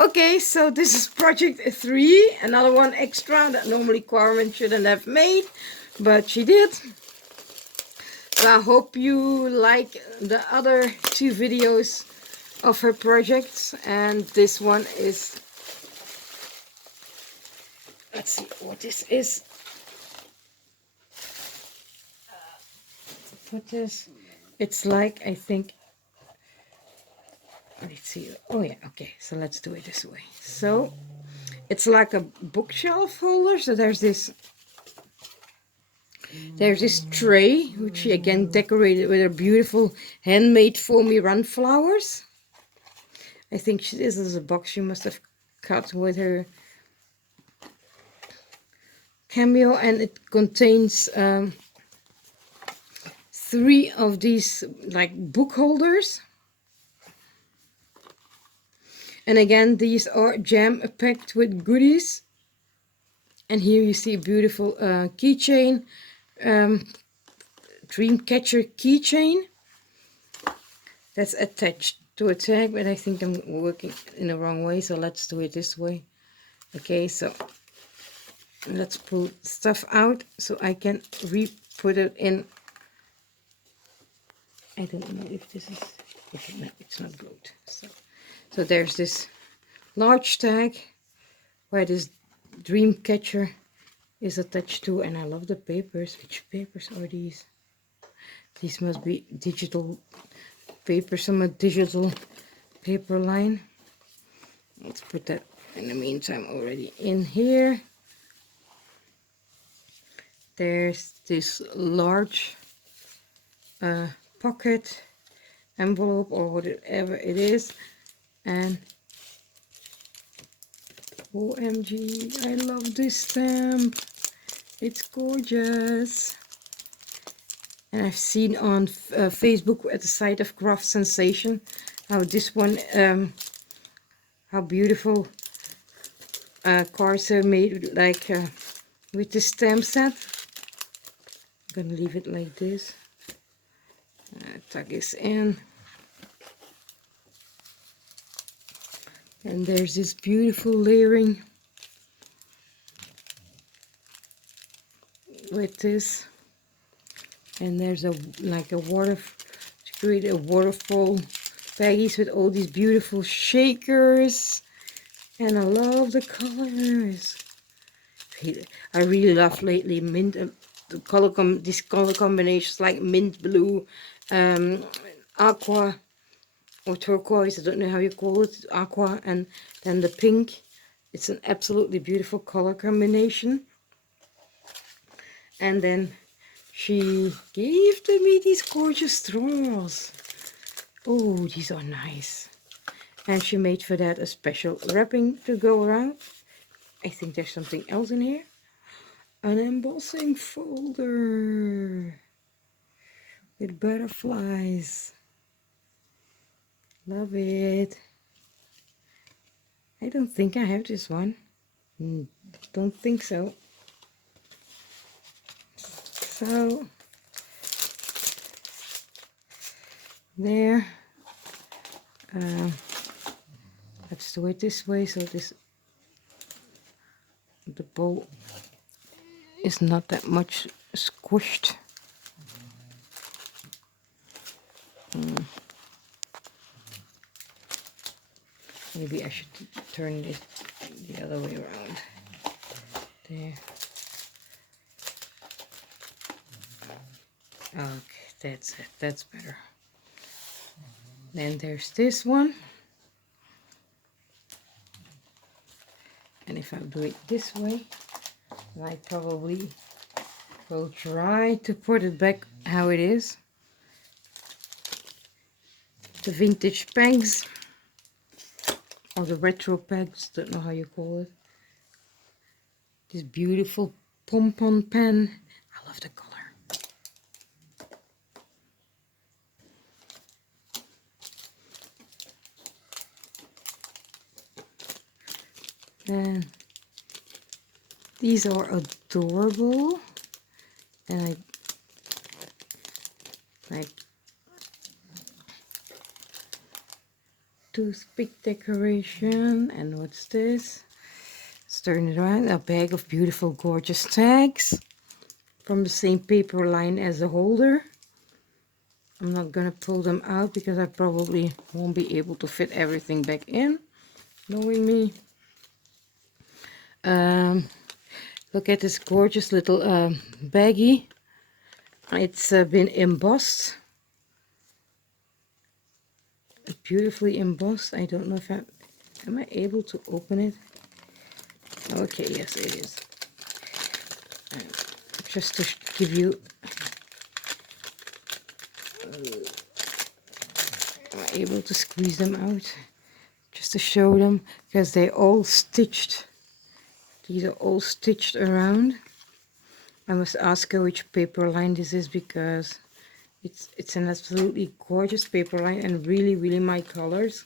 Okay, so this is project 3, another one extra that normally Carmen shouldn't have made, but she did. So I hope you like the other 2 videos of her projects, and this one is, let's see what this is. Put this, it's like, I think, let's see, oh yeah, okay, so let's do it this way. So it's like a bookshelf holder, so there's this tray which she again decorated with her beautiful handmade foamy run flowers. I think this is a box she must have cut with her cameo, and it contains 3 of these like book holders. And again, these are jam packed with goodies. And here you see a beautiful keychain, dream catcher keychain that's attached to a tag, but I think I'm working in the wrong way, so let's do it this way. Okay, so let's pull stuff out so I can re-put it in. I don't know if this is, okay, no, it's not glued. So there's this large tag where this dream catcher is attached to, and I love the papers. Which papers are these? These must be digital paper, some digital paper line. Let's put that in the meantime already in here. There's this large pocket envelope or whatever it is, and OMG, I love this stamp. It's gorgeous. And I've seen on Facebook at the site of Craft Sensation how this one, how beautiful cards are made, like with the stamp set. I'm gonna leave it like this. Tuck this in. And there's this beautiful layering with this. And there's a like a water, to create a waterfall baggies with all these beautiful shakers. And I love the colors. I really love lately mint, the color these color combinations like mint blue, aqua or turquoise, I don't know how you call it, aqua, and then the pink. It's an absolutely beautiful color combination. And then she gave to me these gorgeous straws. Oh, these are nice. And she made for that a special wrapping to go around. I think there's something else in here. An embossing folder with butterflies. Love it. I don't think I have this one. Don't think so. So there. Let's do it this way so the bowl is not that much squished. Maybe I should turn this the other way around. There. Okay, that's it. That's better. Then there's this one. And if I do it this way, I probably will try to put it back how it is. The vintage pegs, or the retro pegs, don't know how you call it. This beautiful Pom-Pom Pen. I love the color. And these are adorable, and toothpick decoration. And what's this? Let's turn it around. A bag of beautiful, gorgeous tags from the same paper line as the holder. I'm not gonna pull them out because I probably won't be able to fit everything back in, knowing me. Look at this gorgeous little baggie. It's been embossed, beautifully embossed. I don't know if am I able to open it? Okay, yes it is. Just to give you, am I able to squeeze them out? Just to show them, because they're all stitched. These are all stitched around. I must ask her which paper line this is, because it's an absolutely gorgeous paper line and really my colors.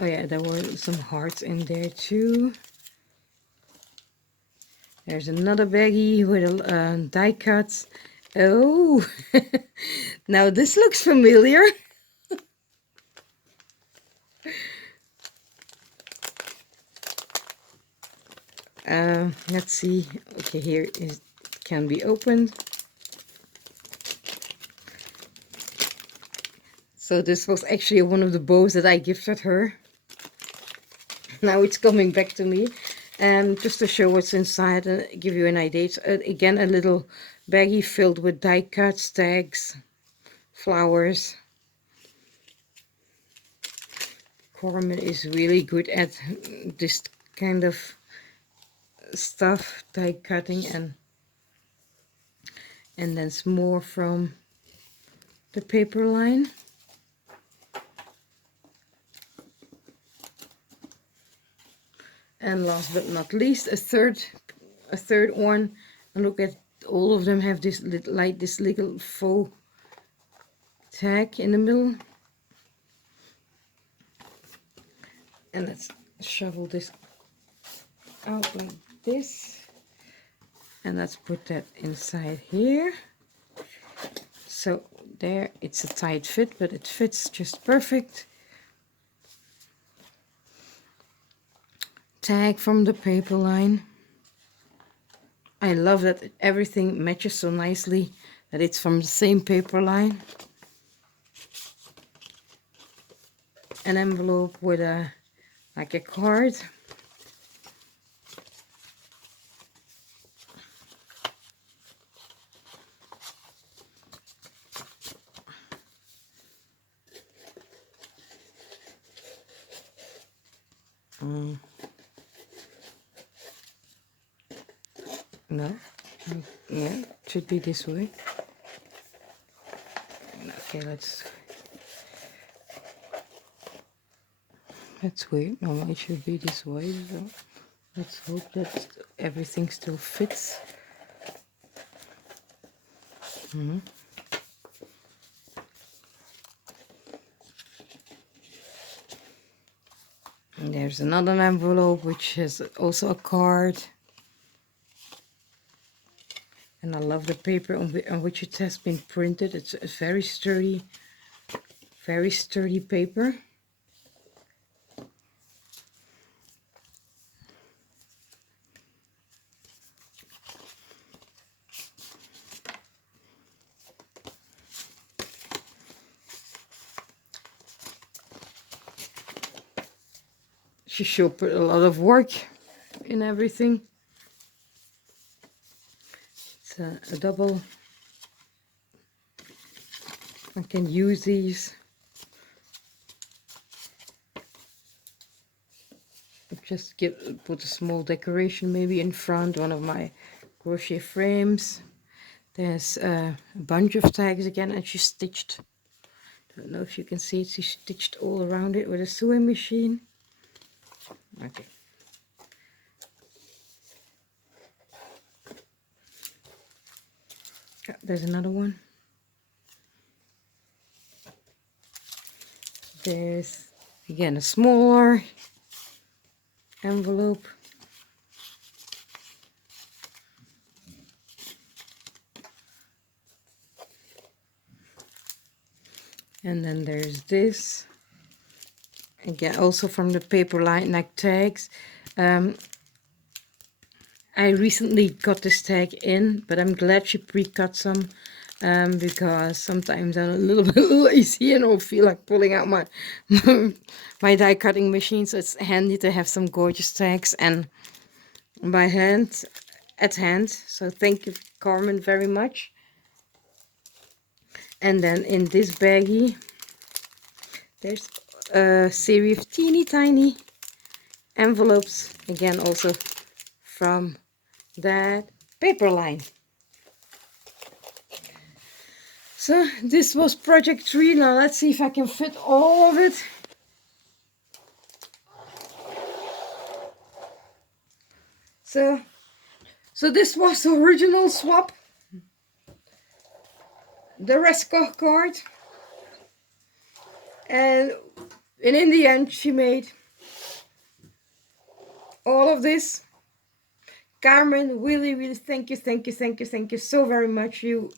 Oh yeah, there were some hearts in there too. There's another baggie with a die cuts. Oh, now this looks familiar. Let's see. Okay, here it can be opened. So this was actually one of the bows that I gifted her. Now it's coming back to me. And just to show what's inside and give you an idea, it's again a little baggie filled with die cuts, tags, flowers. Carmen is really good at this kind of stuff, die cutting, and then some more from the paper line. And last but not least, a third one. And look at, all of them have this little faux tag in the middle. And let's shovel this out like this, and let's put that inside here. So there, it's a tight fit, but it fits just perfect. Tag from the paper line. I love that everything matches so nicely, that it's from the same paper line. An envelope with like a card. No, yeah, it should be this way. Okay, that's weird. Normally it should be this way, so let's hope that everything still fits. And there's another envelope which has also a card. And I love the paper on which it has been printed. It's a very sturdy paper. She sure put a lot of work in everything. It's a double. I can use these. Just put a small decoration maybe in front, one of my crochet frames. There's a bunch of tags again, and she stitched. Don't know if you can see it. She stitched all around it with a sewing machine. Okay. Oh, there's another one. There's again a smaller envelope. And then there's this. Again, also from the paper line neck tags. I recently got this tag in, but I'm glad she pre-cut some. Because sometimes I'm a little bit lazy and don't feel like pulling out my my die cutting machine, so it's handy to have some gorgeous tags and by hand at hand. So thank you, Carmen, very much. And then in this baggie there's a series of teeny tiny envelopes, again also from that paper line. So this was project 3. Now let's see if I can fit all of it. So this was the original swap. The Resco card. And in the end she made all of this. Carmen, really thank you so very much. You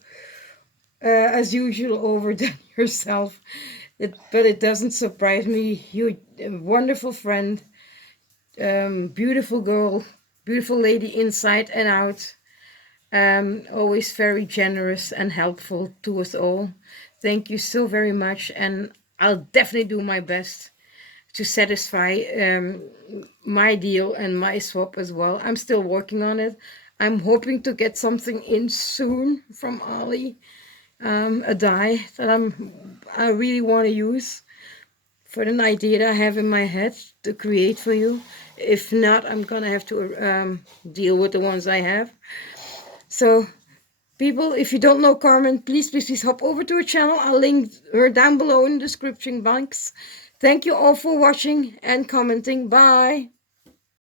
as usual overdone yourself, but it doesn't surprise me. You're a wonderful friend, beautiful girl, beautiful lady inside and out, always very generous and helpful to us all. Thank you so very much, and I'll definitely do my best to satisfy my deal and my swap as well. I'm still working on it. I'm hoping to get something in soon from Ali. A die that I really want to use for an idea that I have in my head to create for you. If not, I'm gonna have to deal with the ones I have. So people, if you don't know Carmen, please hop over to her channel. I'll link her down below in the description box. Thank you all for watching and commenting. Bye.